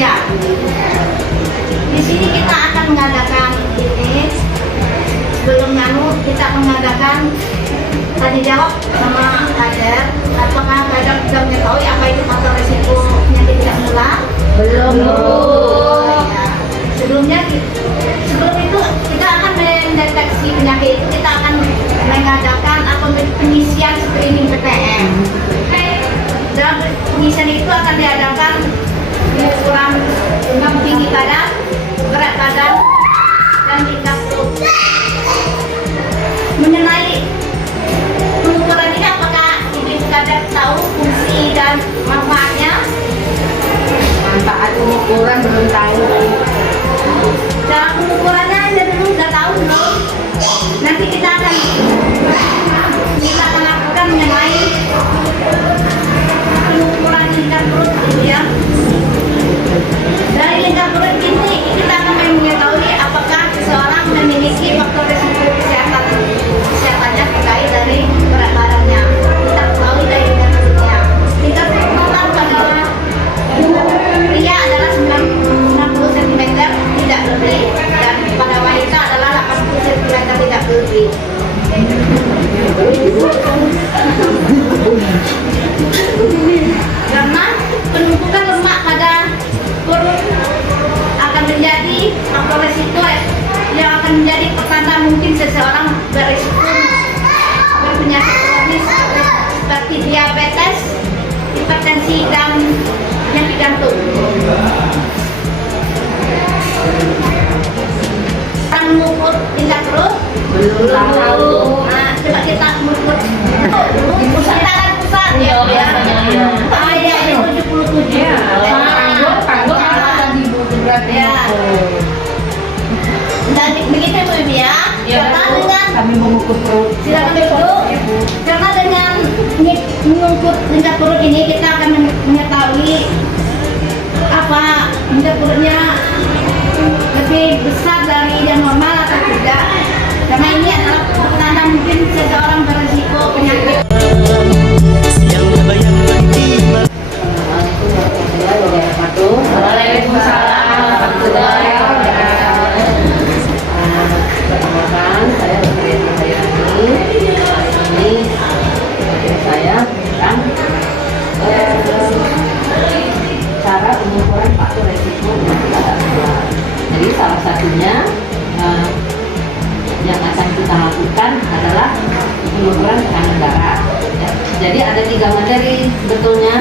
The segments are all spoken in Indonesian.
Ya, di sini kita akan mengadakan ini. Sebelum kita mengadakan tanya jawab sama kader. Apakah kader sudah mengetahui apa itu faktor risiko penyakit tidak menular? Belum. Ya. Sebelum itu kita akan mendeteksi penyakit itu, kita akan mengadakan atau pengisian screening PTM. Dalam pengisian itu akan diadakan pengukuran tinggi badan, berat badan, dan tingkat perut. Mengenai pengukuran ini, apakah ibu kader tahu fungsi dan manfaatnya? Manfaat pengukuran belum tahu. Cara pengukurannya Anda dulu sudah tahu belum? Nanti kita akan lakukan mengenai pengukuran lingkar perut gitu ya. Dari lingkar perut ini kita akan mengetahui apakah seseorang memiliki faktor risiko kesehatannya terkait dari berat badannya. Kita tahu dari lingkar perutnya. Lingkar perut adalah pria adalah 90 cm tidak lebih, dan pada wanita adalah 80 cm tidak lebih. Karena penumpukan lemak pada perut akan menjadi faktor resiko yang akan menjadi pertanda mungkin seseorang berisiko berpenyakit kronis seperti diabetes, hipertensi, dan penyakit jantung. Kita mengukur tingkat perut belum tahu. Nah, coba kita mengukur pusat ya. Iya, 77. Panggul tadi berat ya. Dan begitu Bu Ibu ya. Karena dengan kami mengukur perut. Silakan duduk. Karena dengan mengukur tingkat perut ini kita akan mengetahui apa tingkat perutnya lebih besar dari yang normal atau tidak. Karena ini adalah tanda mungkin seseorang berisiko penyakit. Waalaikumsalam warahmatullahi wabarakatuh. Perkenalkan, saya Dr. Yasmin Hayani. Ini saya tentang cara pengukuran faktor resiko penyakit tidak menular. Jadi salah satunya yang akan kita lakukan adalah pengukuran tekanan darah. Ya. Jadi ada 3 materi sebetulnya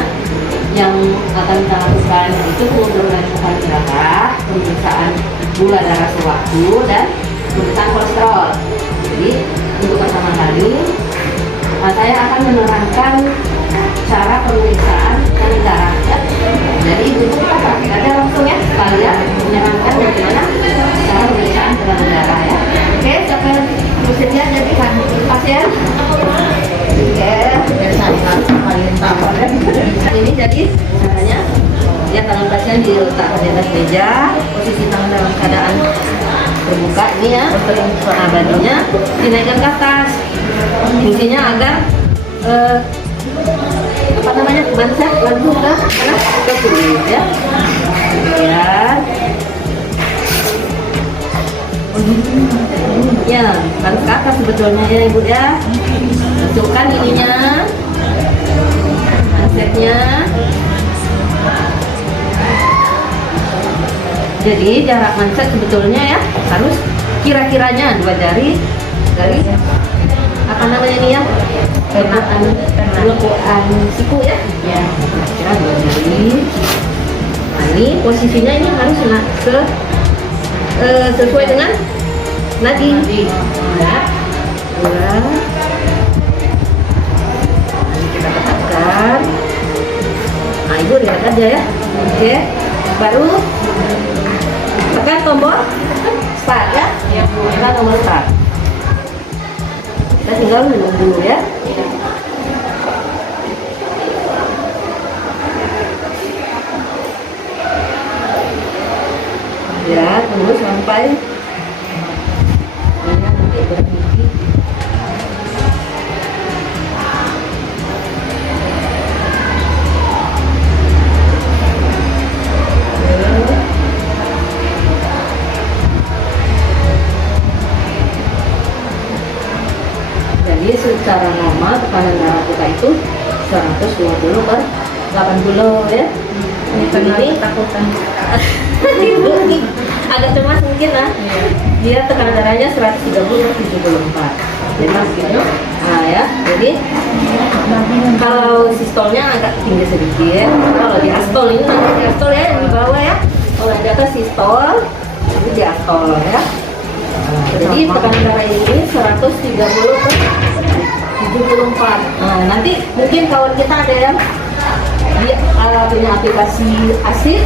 yang akan kita lakukan, yaitu pengukuran tekanan darah, pemeriksaan gula darah sewaktu, dan pemeriksaan kolesterol. Jadi untuk pertama kali saya akan menerangkan cara pemeriksaan tekanan darah. Ya. Jadi itu kita praktik aja langsung ya, sekalian menerangkan bagaimana cara pemeriksaan tekanan darah ya. Oke, sampai mesinnya jadi pasien. Oke, ini jadi caranya ya, tangan pasien diletakkan di atas meja, posisi tangan dalam keadaan terbuka ini ya, badannya dinaikkan ke atas. Fungsinya agar apa namanya, banset langsung ke kulit ya. Kemudian ya, harus ke atas sebetulnya ya Ibu ya. Masukkan ininya, handsetnya. Jadi jarak handset sebetulnya ya harus kira-kiranya 2 jari dari apa namanya ini ya, lekukan siku ya. Ya, kira 2 jari. Nah, ini posisinya ini harus sesuai dengan nadi. Ya, 2. Ini kita tetapkan. Nah, Ibu lihat aja ya. Oke, baru tekan tombol start ya. Tekan tombol start. Kita tinggal menunggu dulu ya. Ya, tunggu sampai minyak nanti berhenti. dulu ya. Ini ketakutan. Ibu nih agak cemas mungkin lah. Dia tekanan darahnya 130/74. Jadi masih ya. Jadi kalau sistolnya agak tinggi sedikit. Kalau di astol ini nanti di astol ya yang di bawah ya. Kalau ada ke sistol, itu di astol ya. Jadi tekanan darah ini 130/74. Nah, nanti mungkin kawan kita ada yang dia punya aplikasi asid,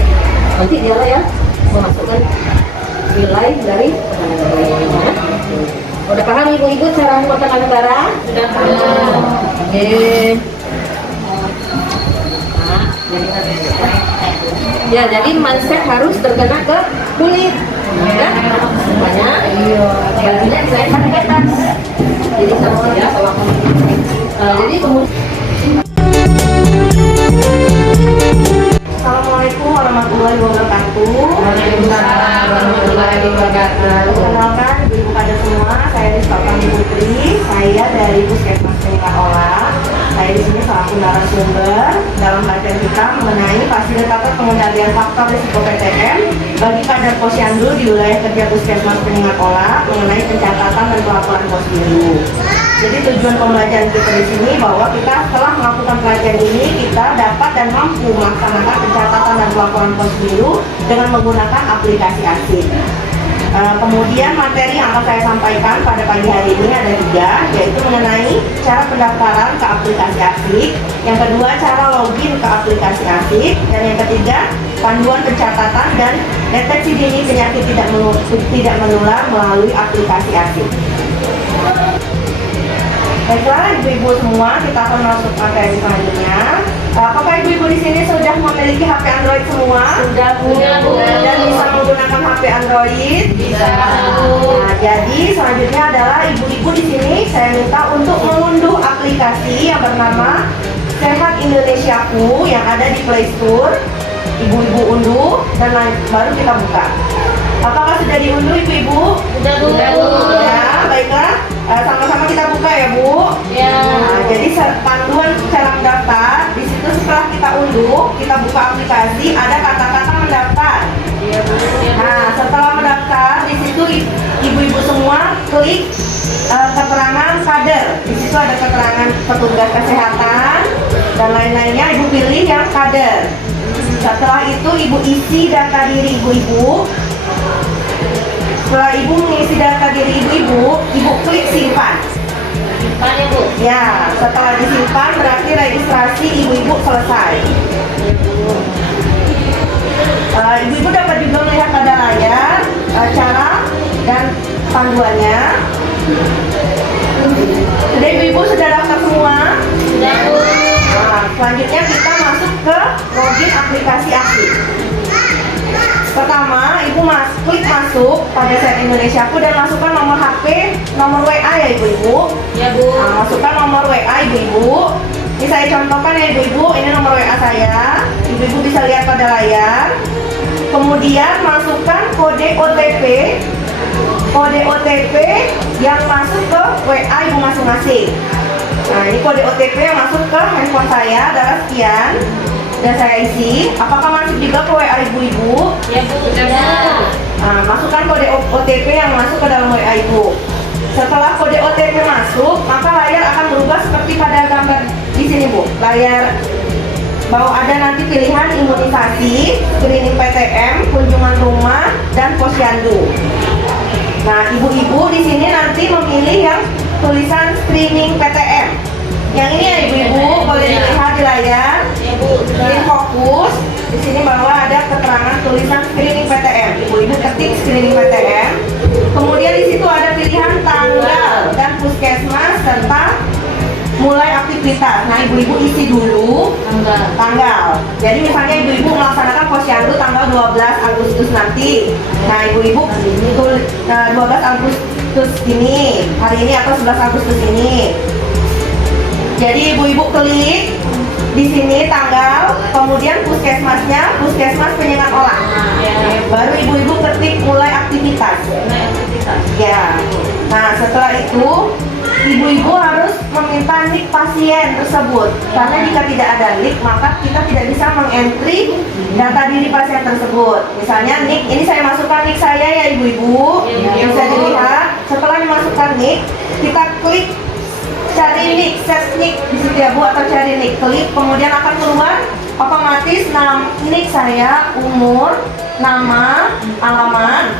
nanti dia lah ya memasukkan nilai dari tekanan darah ini. Ya. Udah paham ibu-ibu cara mengukur tekanan darah? Sudah paham. Oke. Ya, jadi mindset harus terkena ke kulit. Ya, semuanya. Bajunya saya kan ke atas. Jadi sama ya kalau jadi kemudian. Assalamualaikum warahmatullahi wabarakatuh. Waalaikumsalam warahmatullahi wabarakatuh. Perkenalkan ibu-ibu pada semua, saya Rizka Putri. Saya dari Puskesmas Peningkat Olah. Saya di sini selaku narasumber dalam kajian kita mengenai fasilitator pengendalian faktor risiko PTM bagi kader posyandu di wilayah kerja Puskesmas Peningkat Olah mengenai pencatatan dan pelaporan posyandu. Jadi tujuan pembelajaran kita di sini bahwa kita setelah melakukan pelajaran ini kita dapat dan mampu melaksanakan pencatatan dan pelaporan posyandu dengan menggunakan aplikasi ASIK. Kemudian materi yang akan saya sampaikan pada pagi hari ini ada 3, yaitu mengenai cara pendaftaran ke aplikasi ASIK, yang kedua cara login ke aplikasi ASIK, dan yang ketiga panduan pencatatan dan deteksi dini penyakit tidak menular melalui aplikasi ASIK. Baiklah ibu-ibu semua, kita akan masuk materi selanjutnya. Apakah ibu-ibu di sini sudah memiliki HP Android semua? Sudah, Bu. Dan bisa menggunakan HP Android? Bisa. Nah, jadi selanjutnya adalah ibu-ibu di sini saya minta untuk mengunduh aplikasi yang bernama Sehat Indonesiaku yang ada di Play Store. Ibu-ibu unduh dan baru kita buka. Apakah sudah diunduh ibu-ibu? Sudah, Bu. Ya, baiklah. Sama-sama kita buka ya Bu. Ya. Nah, jadi panduan cara mendaftar di situ setelah kita unduh, kita buka aplikasi ada kata-kata mendaftar. Iya, Bu. Nah, setelah mendaftar di situ ibu-ibu semua klik keterangan kader. Di situ ada keterangan petugas kesehatan dan lain-lainnya. Ibu pilih yang kader. Setelah itu ibu isi data diri ibu-ibu. Setelah ibu mengisi data diri ibu klik simpan. Simpan ya, Bu. Ya, setelah disimpan berarti registrasi ibu-ibu selesai. Ibu-ibu dapat juga melihat pada layar cara dan panduannya. Jadi ibu-ibu sudah daftar semua? Sudah, Bu. Nah, selanjutnya kita masuk ke login aplikasi ASIK. Pertama, ibu klik masuk pada Sehat Indonesiaku dan masukkan nomor HP, nomor WA ya ibu-ibu. Ya, Bu. Nah, masukkan nomor WA ibu-ibu. Ini saya contohkan ya ibu-ibu, ini nomor WA saya. Ibu-ibu bisa lihat pada layar. Kemudian masukkan kode OTP. Kode OTP yang masuk ke WA ibu masing-masing. Nah, ini kode OTP yang masuk ke handphone saya adalah sekian. Dan saya isi, apakah masuk juga ke WA ibu-ibu? Ya, Bu. Sudah. Nah, masukkan kode OTP yang masuk ke dalam WA ibu. Setelah kode OTP masuk, maka layar akan berubah seperti pada gambar di sini Bu. Layar bahwa ada nanti pilihan imunisasi, screening PTM, kunjungan rumah, dan posyandu. Nah, ibu-ibu di sini nanti memilih yang tulisan screening PTM. Yang ini ya ibu-ibu, boleh dilihat di layar. Ya, Bu. Ini fokus. Di sini bahwa ada keterangan tulisan screening PTM. Ibu-ibu ketik screening PTM. Kemudian di situ ada pilihan tanggal dan puskesmas serta mulai aktivitas. Nah, ibu-ibu isi dulu tanggal. Jadi misalnya ibu-ibu melaksanakan posyandu tanggal 12 Agustus nanti. Nah, ibu-ibu 12 Agustus ini, hari ini atau 11 Agustus ini. Jadi ibu-ibu klik di sini tanggal, kemudian puskesmasnya, Puskesmas Penyengat Olah. Baru ibu-ibu ketik mulai aktivitas. Ya. Nah, setelah itu ibu-ibu harus meminta NIK pasien tersebut. Karena jika tidak ada NIK, maka kita tidak bisa mengentry data diri pasien tersebut. Misalnya NIK, ini saya masukkan NIK saya ya ibu-ibu. Bisa dilihat. Setelah dimasukkan NIK, kita klik cari NIK, search NIK di situ ya Bu, atau cari NIK, klik, kemudian akan keluar otomatis NIK saya, umur, nama, alamat.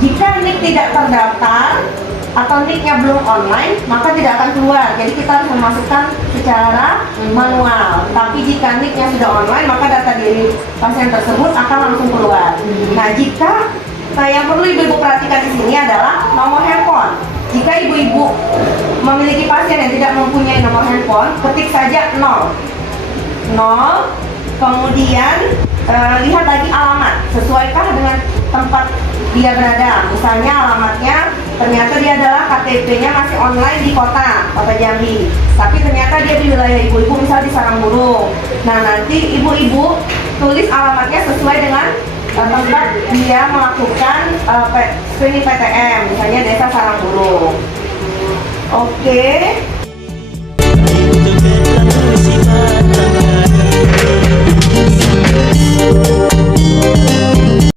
Jika NIK tidak terdaftar atau NIK-nya belum online, maka tidak akan keluar. Jadi kita harus memasukkan secara manual. Tapi jika NIK-nya sudah online, maka data diri pasien tersebut akan langsung keluar. Nah, yang perlu ibu-ibu perhatikan di sini adalah nomor handphone. Jika ibu-ibu memiliki pasien yang tidak mempunyai nomor handphone, ketik saja 0, kemudian lihat lagi alamat, sesuaikah dengan tempat dia berada. Misalnya alamatnya ternyata dia adalah KTP-nya masih online di kota Jambi, tapi ternyata dia di wilayah ibu-ibu, misal di Sarangburung. Nah, nanti ibu-ibu tulis alamatnya sesuai dengan tempat dia melakukan screening PTM, misalnya Desa Sarangburung. Oke.